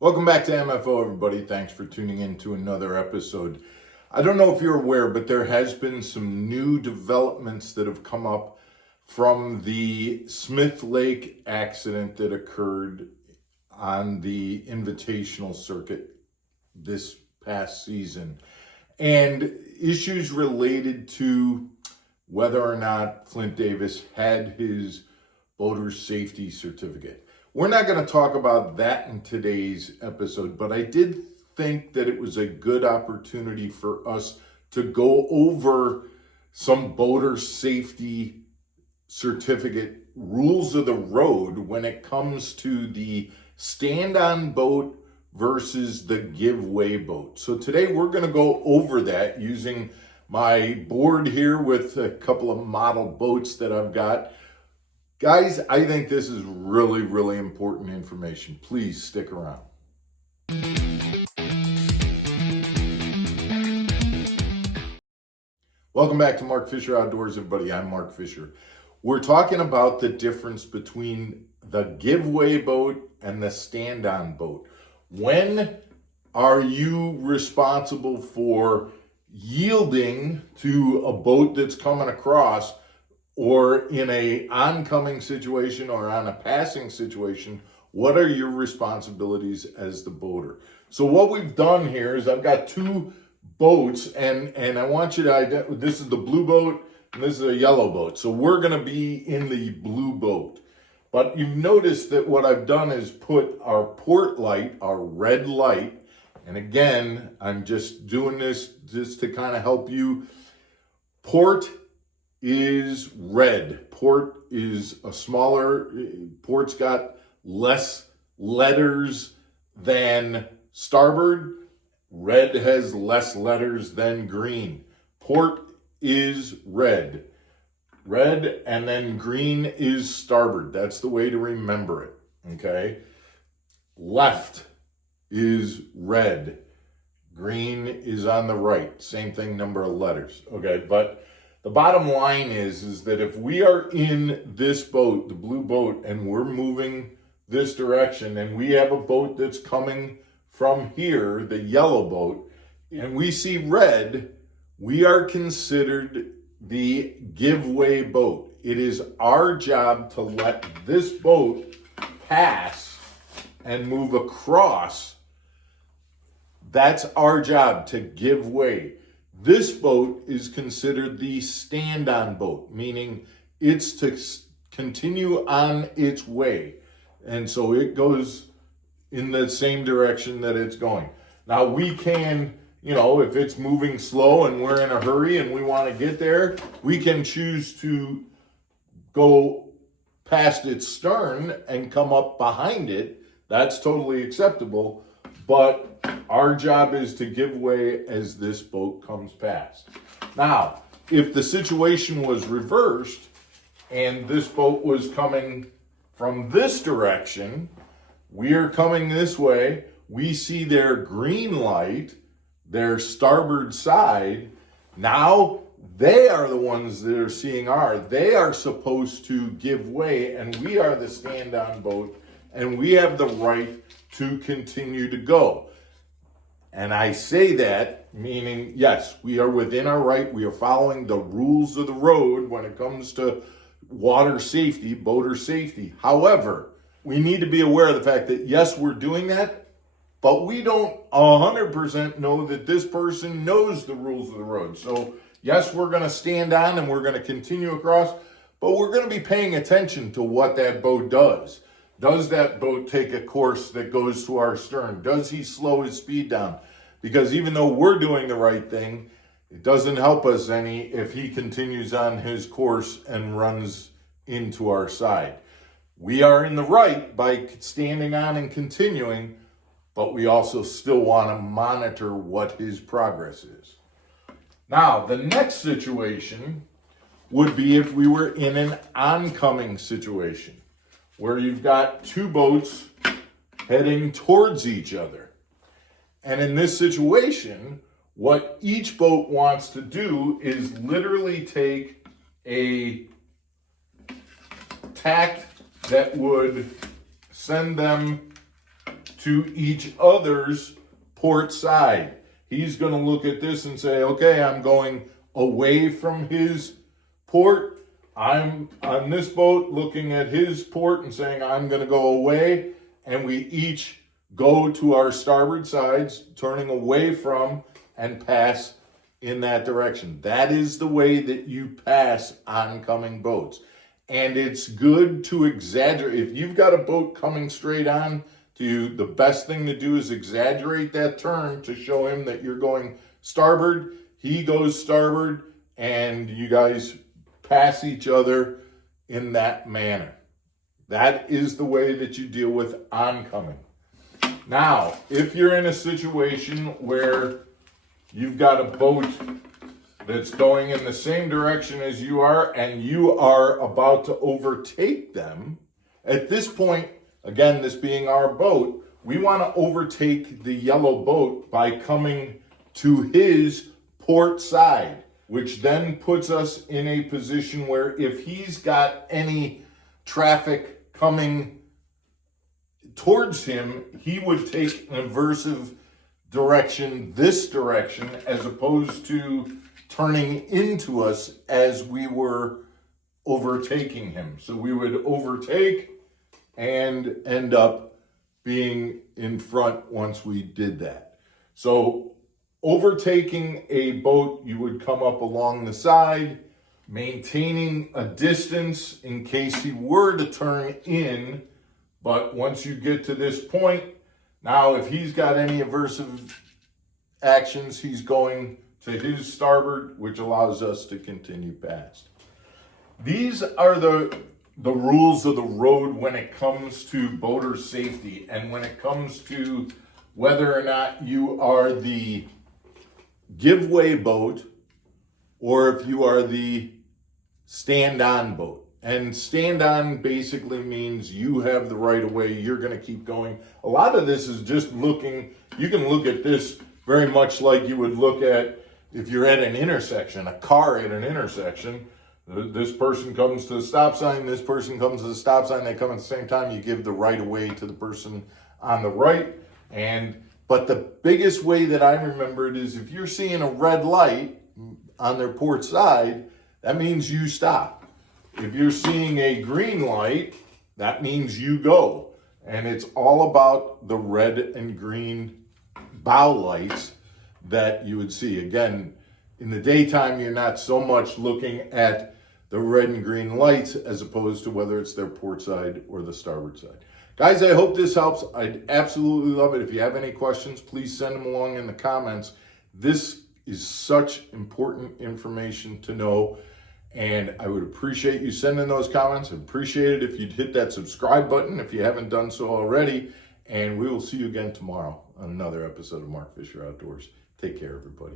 Welcome back to MFO, everybody. Thanks for tuning in to another episode. I don't know if you're aware, but there has been some new developments that have come up from the Smith Lake accident that occurred on the Invitational circuit this past season, and issues related to whether or not Flint Davis had his boater safety certificate. We're not going to talk about that in today's episode, but I did think that it was a good opportunity for us to go over some boater safety certificate rules of the road when it comes to the stand-on boat versus the give-way boat. So today we're going to go over that using my board here with a couple of model boats that I've got. Guys, I think this is really, really important information. Please stick around. Welcome back to Mark Fisher Outdoors, everybody. I'm Mark Fisher. We're talking about the difference between the giveaway boat and the stand-on boat. When are you responsible for yielding to a boat that's coming across, or in a oncoming situation or on a passing situation? What are your responsibilities as the boater? So what we've done here is I've got two boats, and I want you to identify, this is the blue boat and this is a yellow boat. So we're going to be in the blue boat. But you've noticed that what I've done is put our port light, our red light, and again, I'm just doing this just to kind of help you. Port is red. Port is a smaller, port's got less letters than starboard. Red has less letters than green. Port is red. Red and then green is starboard. That's the way to remember it, okay? Left is red. Green is on the right. Same thing, number of letters, okay? But the bottom line is that if we are in this boat, the blue boat, and we're moving this direction, and we have a boat that's coming from here, the yellow boat, and we see red, we are considered the giveaway boat. It is our job to let this boat pass and move across. That's our job, to give way. This boat is considered the stand-on boat, meaning it's to continue on its way. And so it goes in the same direction that it's going. Now we can, if it's moving slow and we're in a hurry and we want to get there, we can choose to go past its stern and come up behind it. That's totally acceptable. But our job is to give way as this boat comes past. Now, if the situation was reversed and this boat was coming from this direction, we are coming this way, we see their green light, their starboard side. Now they are the ones that are seeing they are supposed to give way, and we are the stand-on boat, and we have the right to continue to go. And I say that meaning, yes, we are within our right. We are following the rules of the road when it comes to water safety, boater safety. However, we need to be aware of the fact that, yes, we're doing that, but we don't 100% know that this person knows the rules of the road. So, yes, we're going to stand on and we're going to continue across, but we're going to be paying attention to what that boat does. Does that boat take a course that goes to our stern? Does he slow his speed down? Because even though we're doing the right thing, it doesn't help us any if he continues on his course and runs into our side. We are in the right by standing on and continuing, but we also still want to monitor what his progress is. Now, the next situation would be if we were in an oncoming situation, where you've got two boats heading towards each other. And in this situation, what each boat wants to do is literally take a tack that would send them to each other's port side. He's going to look at this and say, okay, I'm going away from his port. I'm on this boat looking at his port and saying, I'm going to go away. And we each go to our starboard sides, turning away from and pass in that direction. That is the way that you pass oncoming boats. And it's good to exaggerate. If you've got a boat coming straight on to you, the best thing to do is exaggerate that turn to show him that you're going starboard. He goes starboard, and you guys pass each other in that manner. That is the way that you deal with oncoming. Now, if you're in a situation where you've got a boat that's going in the same direction as you are, and you are about to overtake them, at this point, again, this being our boat, we want to overtake the yellow boat by coming to his port side, which then puts us in a position where if he's got any traffic coming towards him, he would take an aversive direction, this direction, as opposed to turning into us as we were overtaking him. So we would overtake and end up being in front once we did that. So overtaking a boat, you would come up along the side, maintaining a distance in case he were to turn in. But once you get to this point, now if he's got any aversive actions, he's going to his starboard, which allows us to continue past. These are the rules of the road when it comes to boater safety, and when it comes to whether or not you are the giveaway boat or if you are the stand-on boat. And stand-on basically means you have the right of way, you're going to keep going. A lot of this is just looking, you can look at this very much like you would look at if you're at an intersection, a car at an intersection. This person comes to the stop sign, this person comes to the stop sign, they come at the same time, you give the right of way to the person on the right. But the biggest way that I remember it is if you're seeing a red light on their port side, that means you stop. If you're seeing a green light, that means you go. And it's all about the red and green bow lights that you would see. Again, in the daytime, you're not so much looking at the red and green lights as opposed to whether it's their port side or the starboard side. Guys, I hope this helps. I'd absolutely love it. If you have any questions, please send them along in the comments. This is such important information to know, and I would appreciate you sending those comments. I'd appreciate it if you'd hit that subscribe button if you haven't done so already, and we will see you again tomorrow on another episode of Mark Fisher Outdoors. Take care, everybody.